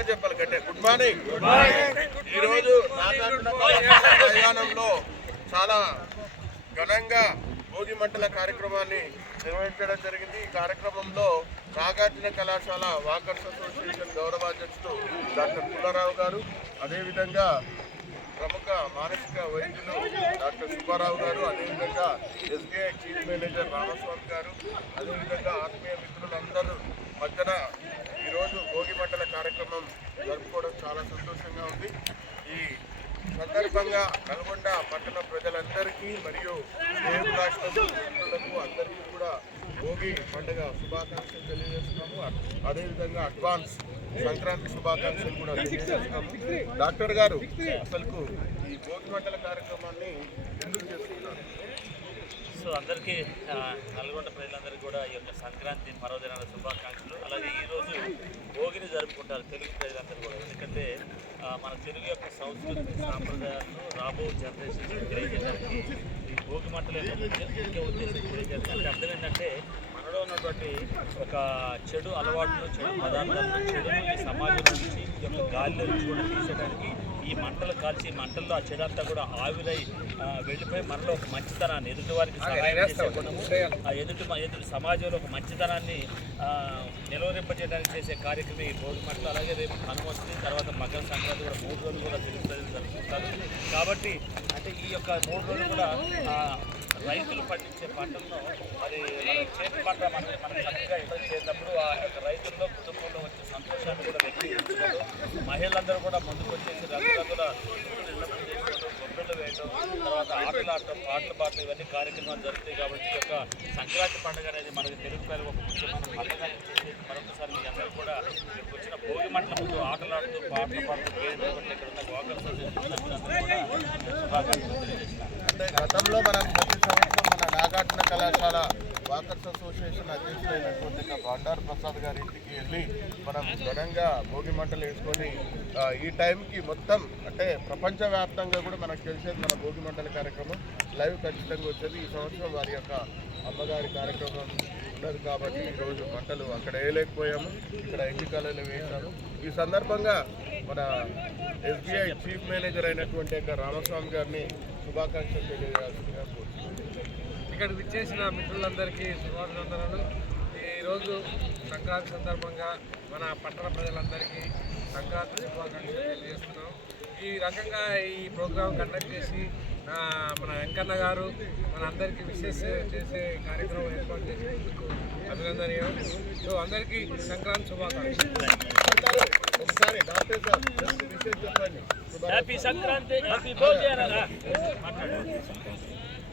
ఇంకా చెప్పాలి గట్టే. Good morning ఈరోజు మైదానంలో చాలా ఘనంగా భోగి మంటల కార్యక్రమాన్ని నిర్వహించడం జరిగింది. ఈ కార్యక్రమంలో నాగార్జున కళాశాల వాకర్స్ అసోసియేషన్ గౌరవాధ్యక్షుడు డాక్టర్ పుల్లారావు గారు అదేవిధంగా ప్రముఖ మానసిక వైద్యులు డాక్టర్ సుబ్బారావు గారు అదేవిధంగా ఎస్బీఐ చీఫ్ మేనేజర్ రామస్వామి గారు అదేవిధంగా ఆత్మీయ మిత్రులందరూ మధ్యన ఈరోజు భోగి మంటల కార్యక్రమం జరుపుకోవడం చాలా సంతోషంగా ఉంది ఈ సందర్భంగా నల్గొండ పట్టణ ప్రజలందరికీ మరియు తెలుగు రాష్ట్ర అందరికీ కూడా భోగి పండుగ శుభాకాంక్షలు తెలియజేస్తున్నాము. అదేవిధంగా అడ్వాన్స్ సంక్రాంతి శుభాకాంక్షలు కూడా తెలియజేస్తున్నాము. డాక్టర్ గారు అసలుకు ఈ భోగి మంటల కార్యక్రమాన్ని ఎందుకు చేస్తున్నారు? సో అందరికీ నల్గొండ ప్రజలందరికీ కూడా ఈ యొక్క సంక్రాంతి పర్వదినాల శుభాకాంక్షలు. అలాగే ఈరోజు భోగిని జరుపుకుంటారు తెలుగు ప్రజలందరూ కూడా. ఎందుకంటే మన తెలుగు యొక్క సంస్కృతి సాంప్రదాయాలను రాబో జనరేషన్ తెలియజేయడానికి ఈ భోగి మంటలు యొక్క ముఖ్య ఉద్దేశం తెలియజేయడానికి అర్థం ఏంటంటే ఉన్నటువంటి ఒక చెడు అలవాట్లు చెడు పదార్థాలను చెడును ఈ సమాజం నుంచి ఈ యొక్క గాలిలో నుంచి కూడా తీసేయడానికి ఈ మంటలు కాల్చి మంటల్లో ఆ చెడంతా కూడా ఆవిరై వెళ్ళిపోయి మనలో ఒక మంచితనాన్ని ఎదుటి వారికి సహాయం చేసే గుణము ఆ ఎదుటి ఎదుటి సమాజంలో ఒక మంచితనాన్ని నిలవరింపజేయడానికి చేసే కార్యక్రమం ఈ భోగి మంటలు అలాగే రేపు హనుమతి తర్వాత మకర సంక్రాంతి కూడా మూడు రోజులు కూడా తెలుగు ప్రజలు జరుపుకుంటారు. కాబట్టి అంటే ఈ యొక్క మూడు రోజులు కూడా రైతులు పండించే పంటలను మరి పంట మనం మనం చక్కగా ఇబ్బంది చేసినప్పుడు ఆ యొక్క రైతుల్లో కుటుంబంలో వచ్చే సంతోషాన్ని కూడా వ్యక్తీకరించుకోవడం మహిళలందరూ కూడా ముందుకు వచ్చేసి రంగురంగుల ఇళ్ళపని గొబ్బెళ్ళు వేయడం తర్వాత ఆటలు ఆడటం పాటలు పాడటం ఇవన్నీ కార్యక్రమాలు జరుగుతాయి కాబట్టి ఈ యొక్క సంక్రాంతి పండుగ అనేది మనకి తెలుగు పేరు ఒక ముఖ్యమైన పండుగ. మరొకసారి మీ అందరూ కూడా ఇక్కడికి వచ్చిన భోగి మంటలతో ముందు ఆటలు ఆడుతూ పాటలు పాడుతూ ఇక్కడ ఉన్న వాకర్స్ గతంలో మనం ప్రతి సంవత్సరం మన నాగార్జున కళాశాల వాకర్స్ అసోసియేషన్ అధ్యక్షులైనటువంటి ఒక బండారు ప్రసాద్ గారి ఇంటికి వెళ్ళి మనం ఘనంగా భోగి మంటలు వేసుకొని ఈ టైంకి మొత్తం అంటే ప్రపంచవ్యాప్తంగా కూడా మనకు తెలిసేది మన భోగి మంటల కార్యక్రమం లైవ్ ఖచ్చితంగా వచ్చేది. ఈ సంవత్సరం వారి యొక్క అమ్మగారి కార్యక్రమం ఉన్నది కాబట్టి ఈరోజు మంటలు అక్కడ వేయలేకపోయాము. ఇక్కడ ఎన్నికలలో వేసాము ఈ సందర్భంగా మన ఎస్బీఐ చీఫ్ మేనేజర్ అయినటువంటి యొక్క రామస్వామి గారిని శుభాకాంక్షలు తెలియజేయాల్సిందిగా కోరుతున్నాను. ఇక్కడికి విచ్చేసిన మిత్రులందరికీ శుభాభినందనలు. ఈరోజు సంక్రాంతి సందర్భంగా మన పట్టణ ప్రజలందరికీ సంక్రాంతి శుభాకాంక్షలు తెలియజేస్తున్నాం. ఈ రకంగా ఈ ప్రోగ్రాం కండక్ట్ చేసి మన వెంకన్న గారు మన అందరికీ విశేష చేసే కార్యక్రమం ఏర్పాటు చేసినందుకు అభినందనీయం. సో అందరికీ సంక్రాంతి శుభాకాంక్షలు. అందరూ ఒకసారి డాక్టర్ సార్ just విషయం చెప్పండి. Happy Sankranti happy